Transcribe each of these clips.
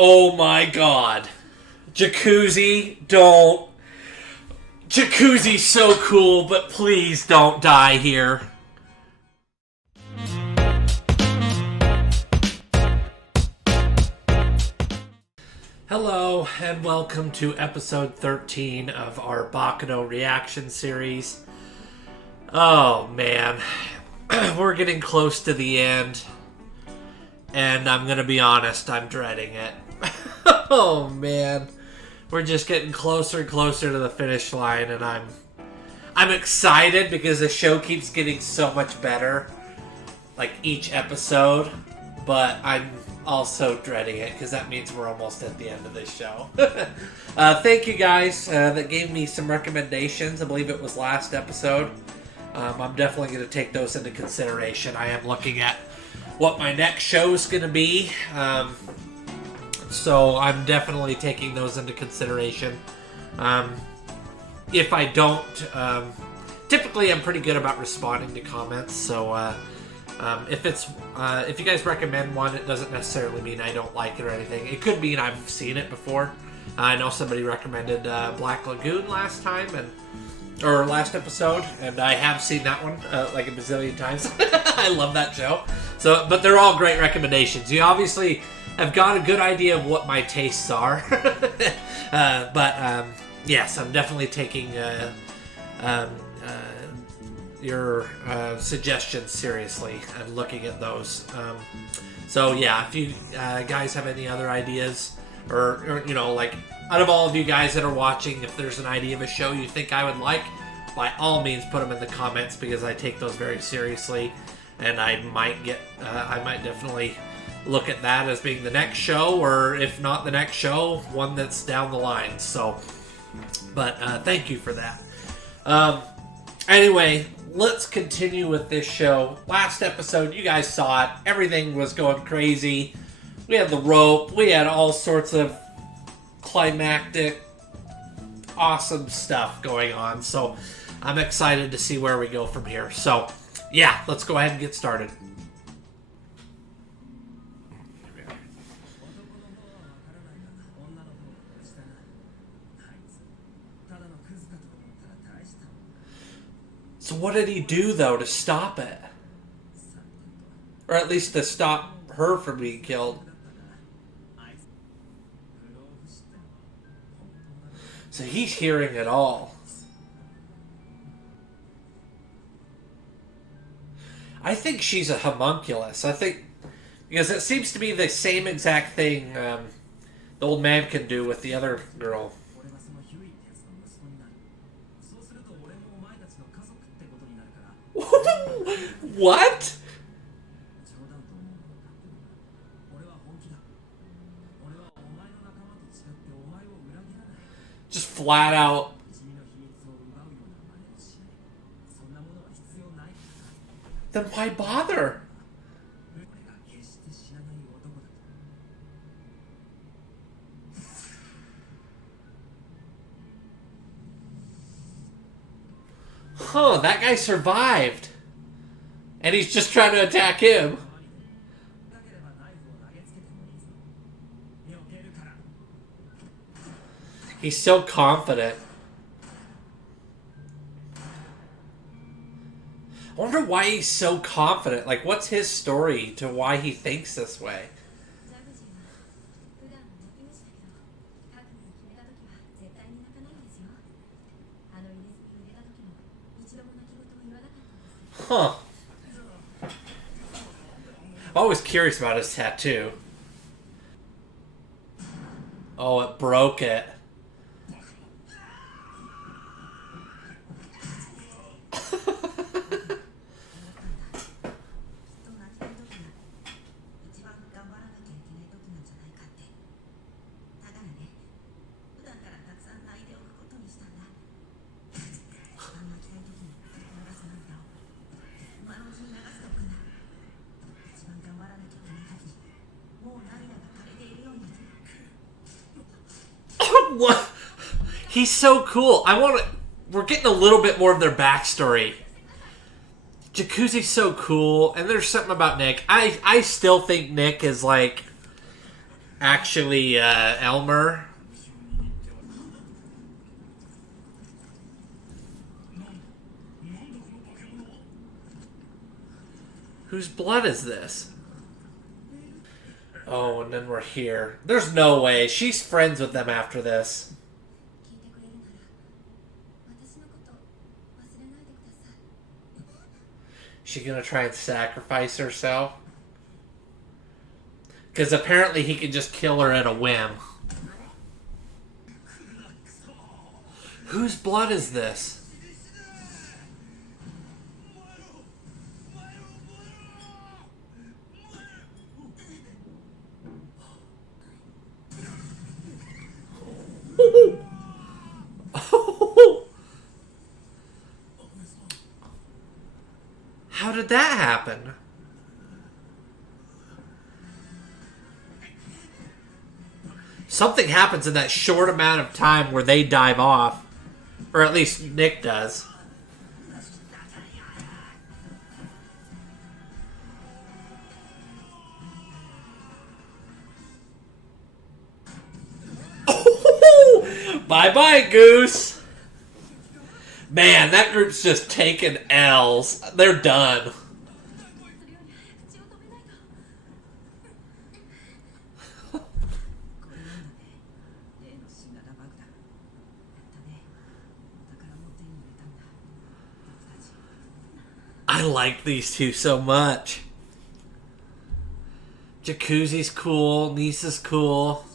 Oh my god. Jacuzzi, don't. Jacuzzi's so cool, but please don't die here. Hello, and welcome to episode 13 of our Baccano reaction series. Oh man, we're getting close to the end, and I'm gonna be honest, I'm dreading it. Oh man, we're just getting closer and closer to the finish line, and I'm excited because the show keeps getting so much better, like each episode, but I'm also dreading it because that means we're almost at the end of this show. Thank you guys that gave me some recommendations. I believe it was last episode. I'm definitely going to take those into consideration. I am looking at what my next show is going to be. So I'm definitely taking those into consideration. If I don't, typically I'm pretty good about responding to comments. So if you guys recommend one, it doesn't necessarily mean I don't like it or anything. It could mean I've seen it before. I know somebody recommended Black Lagoon last episode, and I have seen that one like a bazillion times. I love that show. So, but they're all great recommendations. You obviously have got a good idea of what my tastes are. But yes, I'm definitely taking your suggestions seriously and looking at those. So yeah, if you guys have any other ideas, or you know, like, out of all of you guys that are watching, if there's an idea of a show you think I would like, by all means put them in the comments, because I take those very seriously, and I might definitely look at that as being the next show, or if not the next show, one that's down the line. So, but thank you for that. Anyway, let's continue with this show. Last episode, you guys saw it. Everything was going crazy. We had the rope. We had all sorts of climactic, awesome stuff going on. So I'm excited to see where we go from here. So yeah, let's go ahead and get started. So what did he do, though, to stop it? Or at least to stop her from being killed? So he's hearing it all. I think she's a homunculus. I think, because it seems to be the same exact thing the old man can do with the other girl. What? Just flat out. Then why bother? Huh, that guy survived. And he's just trying to attack him. He's so confident. I wonder why he's so confident. Like, what's his story to why he thinks this way? Huh. I'm always curious about his tattoo. Oh, it broke it. What? He's so cool. We're getting a little bit more of their backstory. Jacuzzi's so cool, and there's something about Nick. I still think Nick is like actually Elmer. Whose blood is this? Oh, and then we're here. There's no way. She's friends with them after this. She gonna try and sacrifice herself? Because apparently he can just kill her at a whim. Whose blood is this? How did that happen? Something happens in that short amount of time where they dive off. Or at least Nick does. Bye-bye, Goose. Man, that group's just taking L's. They're done. I like these two so much. Jacuzzi's cool. Nisa's cool.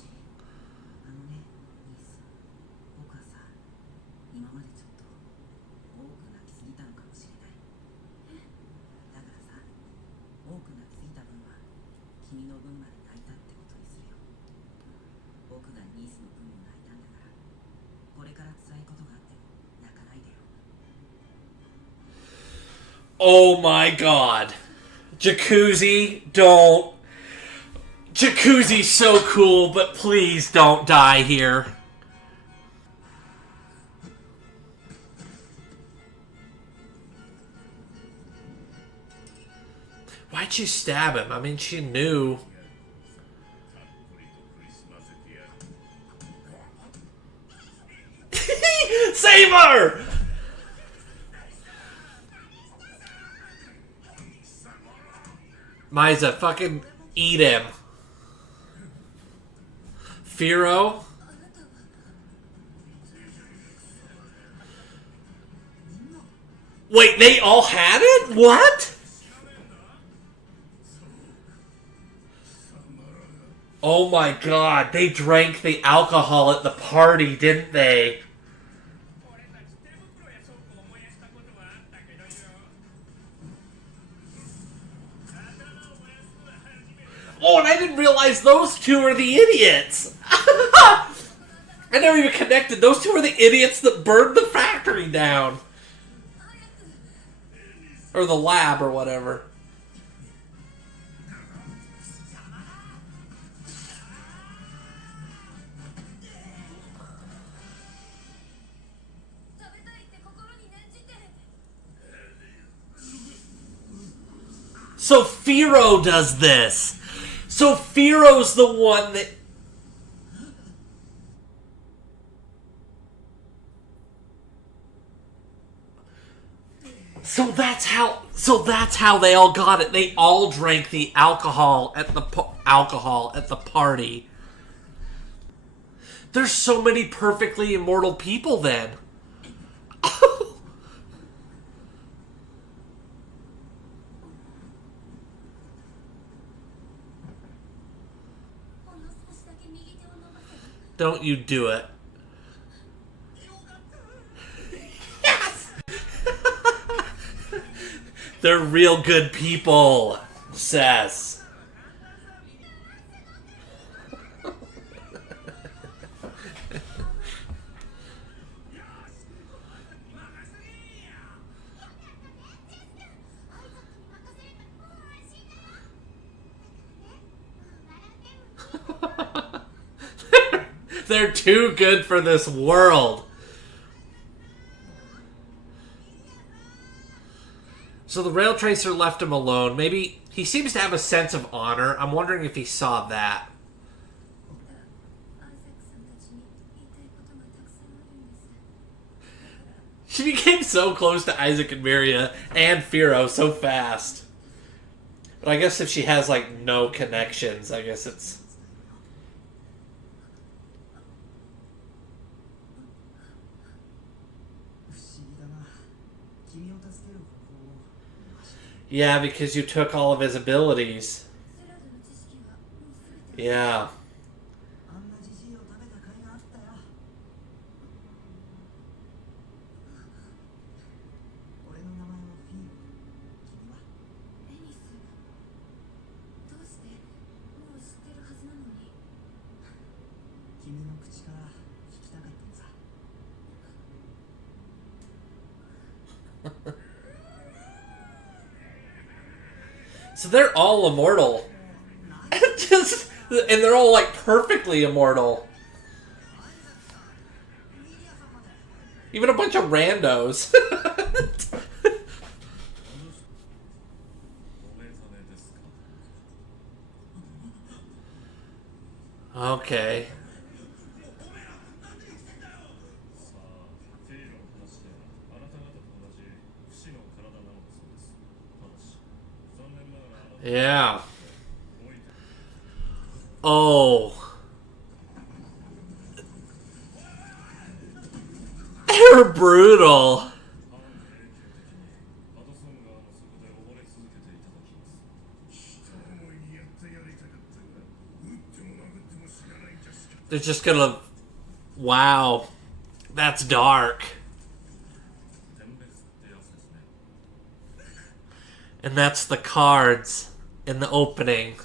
Oh my god. Jacuzzi, don't. Jacuzzi's so cool, but please don't die here. Why'd she stab him? I mean, she knew. Save her! Misa, fucking eat him. Firo? Wait, they all had it? What? Oh my god, they drank the alcohol at the party, didn't they? Oh, and I didn't realize those two are the idiots. I never even connected. Those two are the idiots that burned the factory down. Or the lab or whatever. So Firo does this. So Firo's the one that... So that's how they all got it. They all drank the alcohol at the party. There's so many perfectly immortal people then. Don't you do it. Yes! They're real good people, says. They're too good for this world. So the rail tracer left him alone. Maybe he seems to have a sense of honor. I'm wondering if he saw that. She became so close to Isaac and Miria and Firo so fast. But I guess if she has, like, no connections, I guess it's... Yeah, because you took all of his abilities. Yeah. So they're all immortal. Just, and they're all like perfectly immortal. Even a bunch of randos. Okay. Yeah. Oh. They're brutal. They're just gonna... Wow. That's dark. And that's the cards in the opening.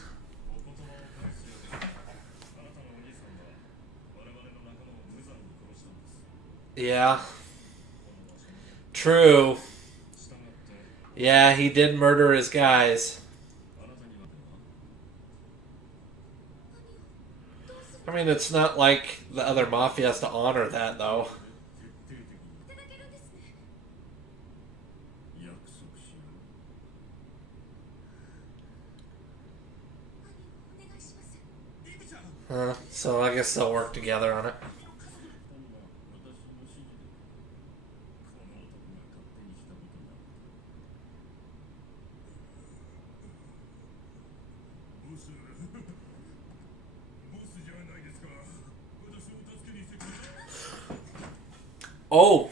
Yeah. True. Yeah, he did murder his guys. I mean, it's not like the other mafia has to honor that, though. So I guess they'll work together on it. Oh,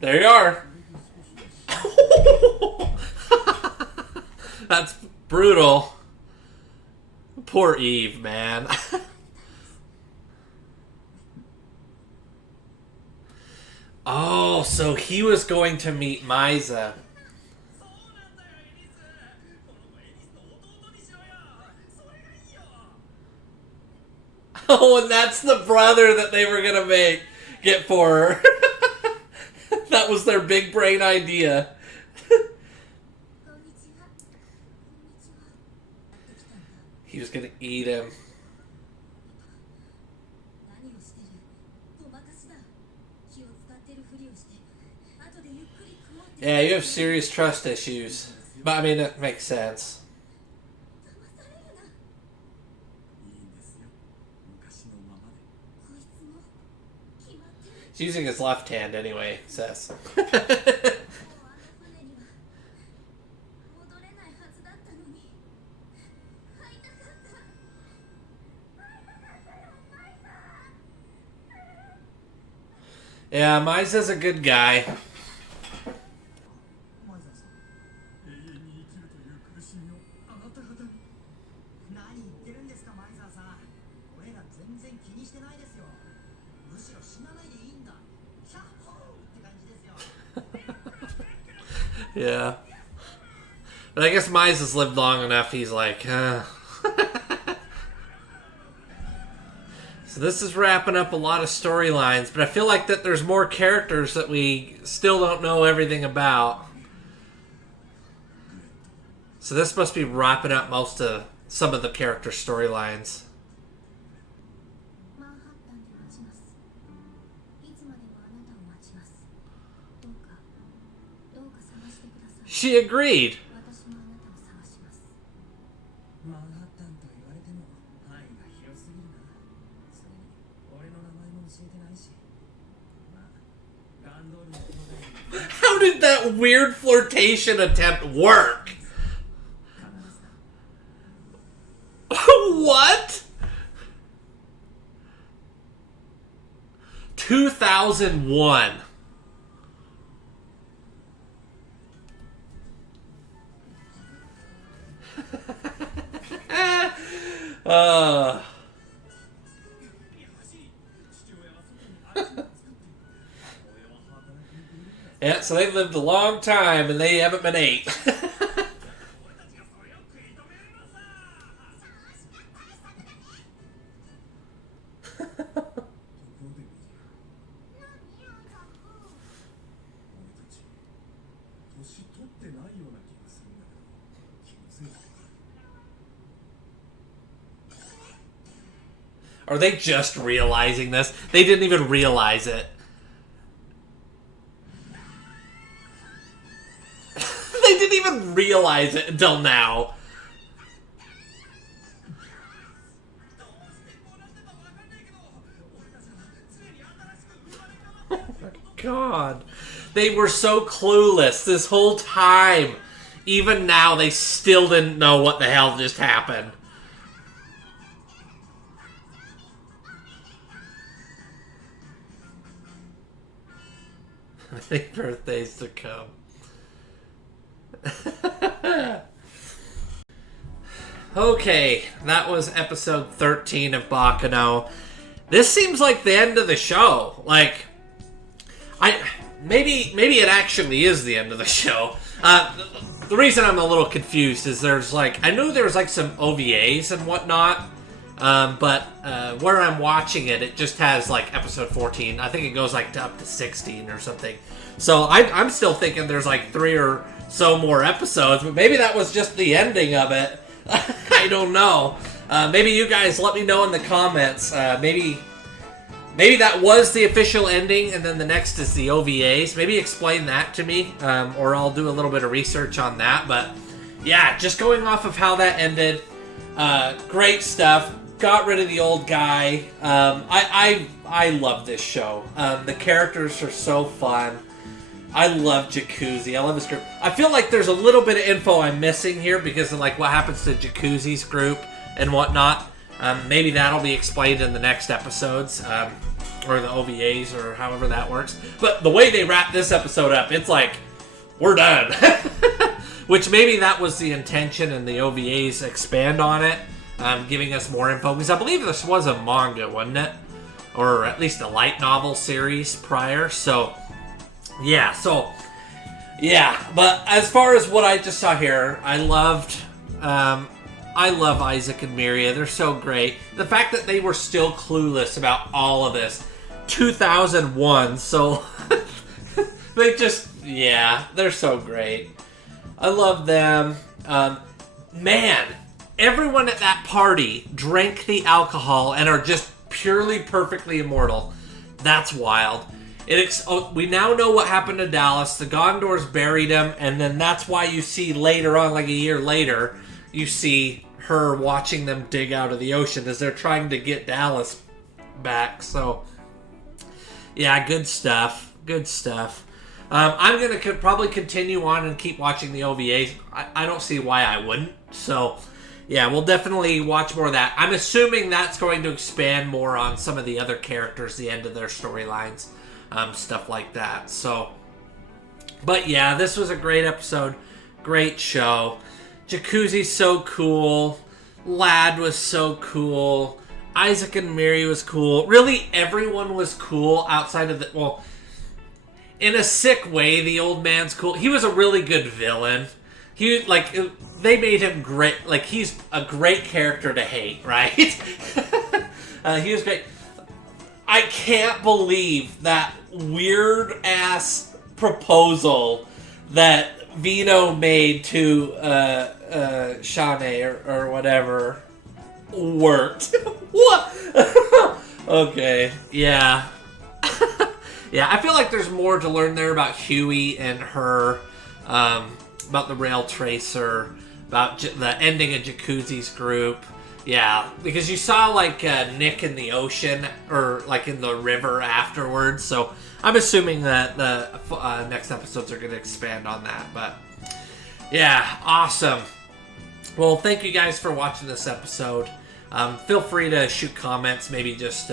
there you are. That's brutal. Poor Eve, man. Oh, so he was going to meet Misa. Oh, and that's the brother that they were gonna get for her. That was their big brain idea. He was gonna eat him. Yeah, you have serious trust issues. But I mean, it makes sense. He's using his left hand anyway, says. Yeah, Misa's a good guy. Yeah. But I guess Misa's lived long enough, he's like, So this is wrapping up a lot of storylines, but I feel like that there's more characters that we still don't know everything about. So this must be wrapping up some of the character storylines. She agreed. did that weird flirtation attempt work? What? 2001. Yeah, so they've lived a long time and they haven't been ate. Are they just realizing this? They didn't even realize it. They didn't even realize it until now. Oh my god. They were so clueless this whole time. Even now, they still didn't know what the hell just happened. I think birthdays to come. Okay, that was episode 13 of Baccano. This seems like the end of the show. Like, maybe it actually is the end of the show. The reason I'm a little confused is there's like, I knew there was like some OVAs and whatnot, but where I'm watching it, it just has like episode 14. I think it goes like up to 16 or something. So I'm still thinking there's like 3 or so more episodes, but maybe that was just the ending of it. I don't know. Maybe you guys let me know in the comments. Maybe that was the official ending, and then the next is the OVAs. Maybe explain that to me, or I'll do a little bit of research on that. But yeah, just going off of how that ended, great stuff. Got rid of the old guy. I love this show. The characters are so fun. I love Jacuzzi. I love this group. I feel like there's a little bit of info I'm missing here because of like what happens to Jacuzzi's group and whatnot. Maybe that'll be explained in the next episodes, or the OVAs, or however that works. But the way they wrap this episode up, it's like, we're done. Which maybe that was the intention, and the OVAs expand on it, giving us more info. Because I believe this was a manga, wasn't it? Or at least a light novel series prior. So, yeah. But as far as what I just saw here, I love Isaac and Miria. They're so great. The fact that they were still clueless about all of this. 2001, so they just, they're so great. I love them. Man, everyone at that party drank the alcohol and are just purely perfectly immortal. That's wild. We now know what happened to Dallas. The Gondors buried him, and then that's why you see later on, like a year later, you see her watching them dig out of the ocean as they're trying to get Dallas back. So, yeah, good stuff. Good stuff. I'm going to probably continue on and keep watching the OVAs. I don't see why I wouldn't. So, yeah, we'll definitely watch more of that. I'm assuming that's going to expand more on some of the other characters, the end of their storylines, stuff like that. So, but yeah, this was a great episode. Great show. Jacuzzi's so cool. Lad was so cool. Isaac and Miri was cool. Really, everyone was cool outside of the... Well, in a sick way, the old man's cool. He was a really good villain. They made him great. Like, he's a great character to hate, right? He was great. I can't believe that weird-ass proposal that Vino made to Shanae or whatever worked. What? Okay, yeah. Yeah, I feel like there's more to learn there about Huey and her, about the rail tracer, about the ending of Jacuzzi's group, Yeah, because you saw like Nick in the ocean or like in the river afterwards, so I'm assuming that the next episodes are going to expand on that. But yeah, awesome. Well, thank you guys for watching this episode. Feel free to shoot comments, maybe just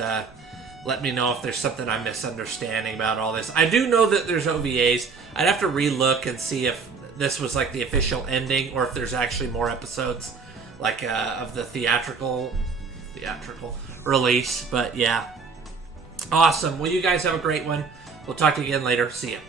let me know if there's something I'm misunderstanding about all this. I do know that there's OVAs. I'd have to relook and see if this was like the official ending or if there's actually more episodes like of the theatrical release. But yeah, awesome. Well, you guys have a great one. We'll talk to you again later. See ya.